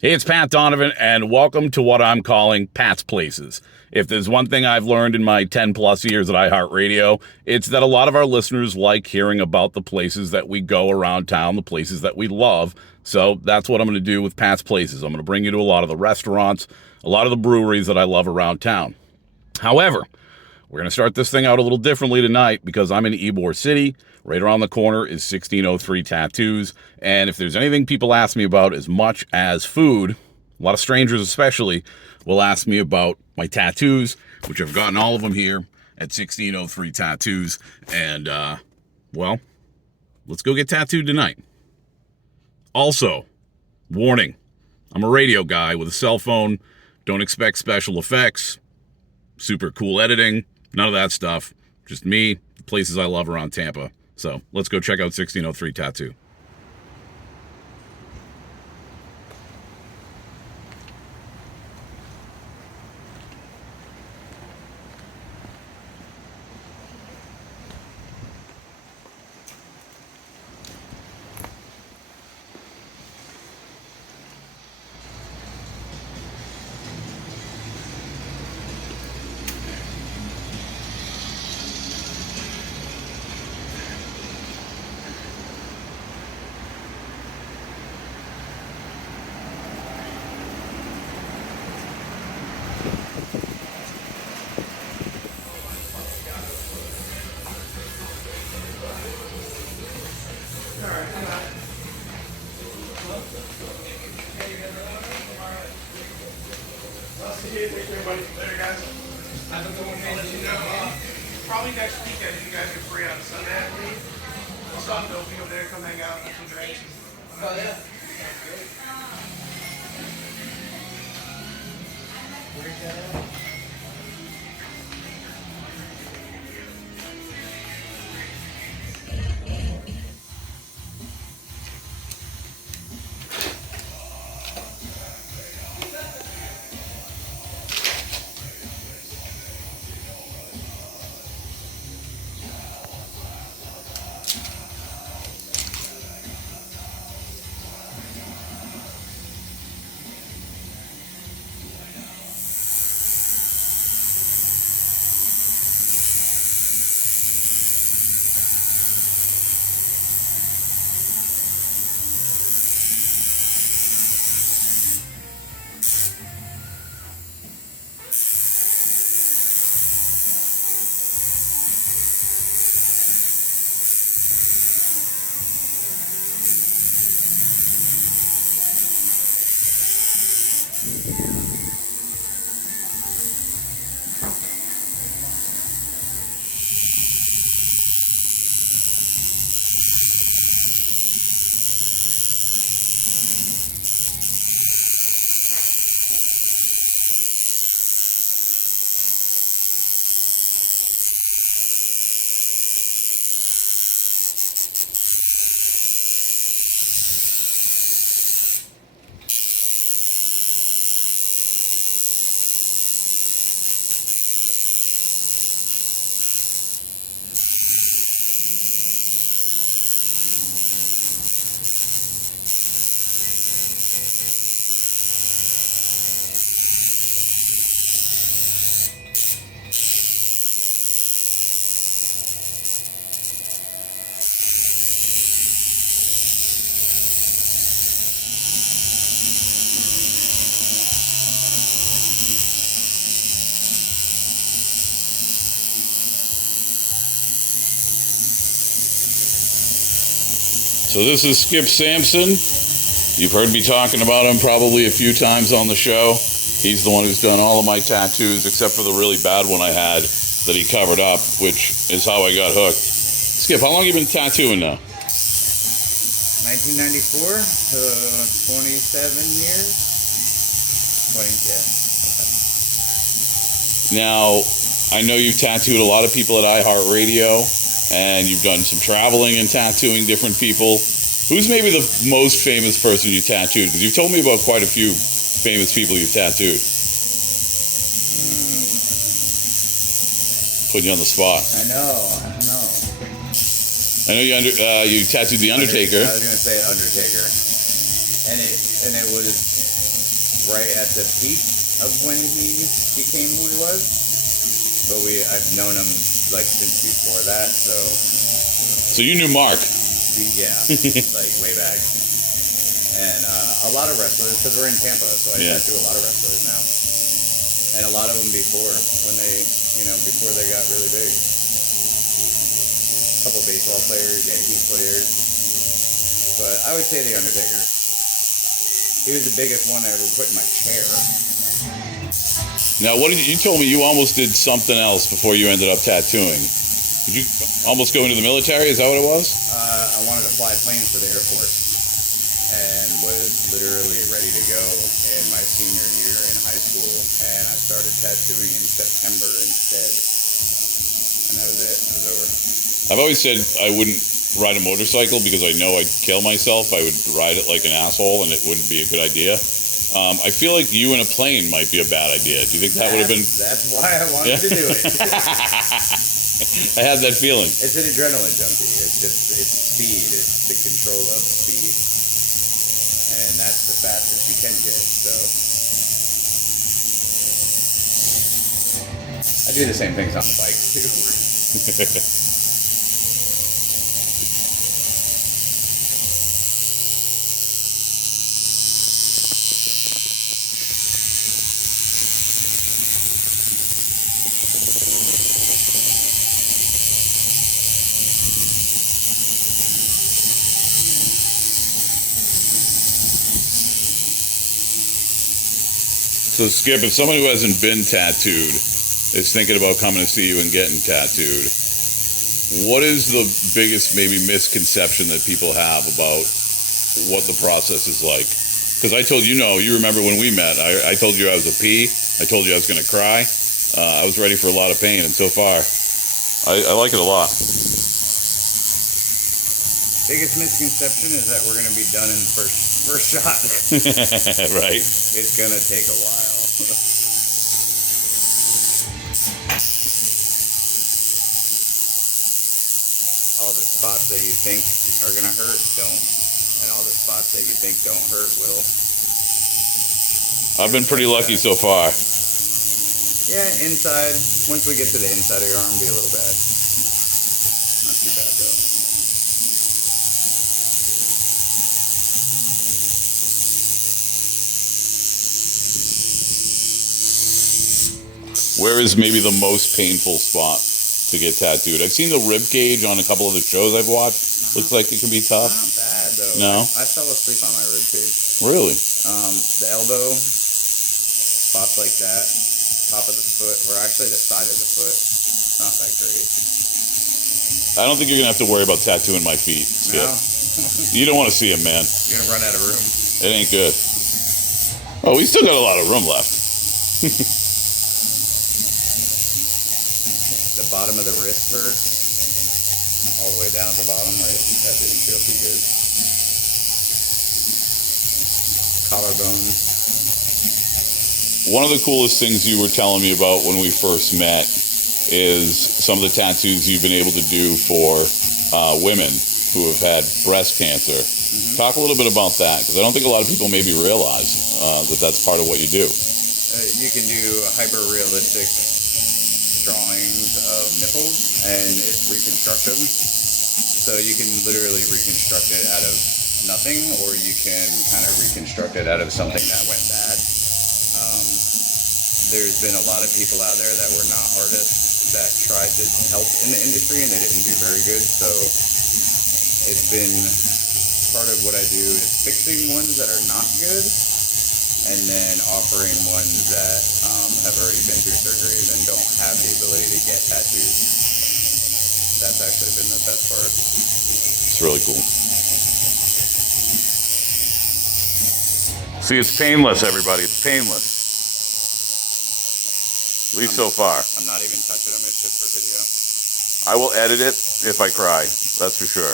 Hey, it's Pat Donovan, and welcome to what I'm calling Pat's Places. If there's one thing I've learned in my 10 plus years at iHeartRadio, it's that a lot of our listeners like hearing about the places that we go around town, the places that we love. So that's what I'm going to do with Pat's Places. I'm going to bring you to a lot of the restaurants, a lot of the breweries that I love around town. However, we're going to start this thing out a little differently tonight because I'm in Ybor City. Right around the corner is 1603 Tattoos. And if there's anything people ask me about as much as food, a lot of strangers especially will ask me about my tattoos, which I've gotten all of them here at 1603 Tattoos. And, well, let's go get tattooed tonight. Also, warning, I'm a radio guy with a cell phone. Don't expect special effects, super cool editing, none of that stuff. Just me, the places I love around Tampa. So let's go check out 1603 Tattoo. Later, guys. Have a good one, man. I'll let you know. Probably next weekend if you guys are free on Sunday, I believe. I'll stop doping over there, come hang out, have some drinks. Oh, yeah. Where's that at? So this is Skip Sampson. You've heard me talking about him probably a few times on the show. He's the one who's done all of my tattoos except for the really bad one I had that he covered up, which is how I got hooked. Skip, how long have you been tattooing now? 1994 to 27 years. 20, yeah. Now, I know you've tattooed a lot of people at iHeartRadio, and you've done some traveling and tattooing different people. Who's maybe the most famous person you tattooed? Because you've told me about quite a few famous people you've tattooed. Putting you on the spot. I know. I know you tattooed The Undertaker. I was going to say Undertaker. And and it was right at the peak of when he became who he was. But I've known him like since before that, so So you knew Mark. yeah, like way back. And a lot of wrestlers, because we're in Tampa, so I tattoo a lot of wrestlers now. And a lot of them before, before they got really big. A couple baseball players, Yankees players. But I would say The Undertaker. He was the biggest one I ever put in my chair. Now, what did you told me you almost did something else before you ended up tattooing? Did you almost go into the military? Is that what it was? I wanted to fly planes for the Air Force. And was literally ready to go in my senior year in high school, and I started tattooing in September instead, and that was it. It was over. I've always said I wouldn't ride a motorcycle because I know I'd kill myself. I would ride it like an asshole, and it wouldn't be a good idea. I feel like you in a plane might be a bad idea. Do you think that would have been? That's why I wanted to do it. I had that feeling. It's an adrenaline junkie. It's speed. It's the control of speed. And that's the fastest you can get, so. I do the same things on the bike, too. So, Skip, if someone who hasn't been tattooed is thinking about coming to see you and getting tattooed, what is the biggest maybe misconception that people have about what the process is like? Because I told you remember when we met, I told you I was a P. I told you I was going to cry. I was ready for a lot of pain, and so far, I like it a lot. Biggest misconception is that we're going to be done in first shot. Right. It's going to take a while. All the spots that you think are going to hurt don't. And all the spots that you think don't hurt will. I've been pretty lucky so far. Yeah, inside. Once we get to the inside of your arm, be a little bad. Not too bad, though. Where is maybe the most painful spot to get tattooed? I've seen the rib cage on a couple of the shows I've watched. Looks like it can be tough. Not bad, though. No? I fell asleep on my rib cage. Really? The elbow, spots like that, top of the foot, or actually the side of the foot. It's not that great. I don't think you're gonna have to worry about tattooing my feet, Skip. No? You don't want to see them, man. You're gonna run out of room. It ain't good. Oh, we still got a lot of room left. The bottom of the wrist hurts. All the way down at the bottom, right? That didn't feel too good. Collarbones. One of the coolest things you were telling me about when we first met is some of the tattoos you've been able to do for women who have had breast cancer. Mm-hmm. Talk a little bit about that, because I don't think a lot of people maybe realize that that's part of what you do. You can do hyper-realistic drawings of nipples, and it's reconstructive. So you can literally reconstruct it out of nothing, or you can kind of reconstruct it out of something that went bad. There's been a lot of people out there that were not artists that tried to help in the industry, and they didn't do very good. So it's been part of what I do is fixing ones that are not good, and then offering ones that have already been through surgeries and don't have the ability to get tattoos. That's actually been the best part. It's really cool. See, it's painless, everybody. It's painless. At least so far. I'm not even touching them. It's just for video. I will edit it if I cry. That's for sure.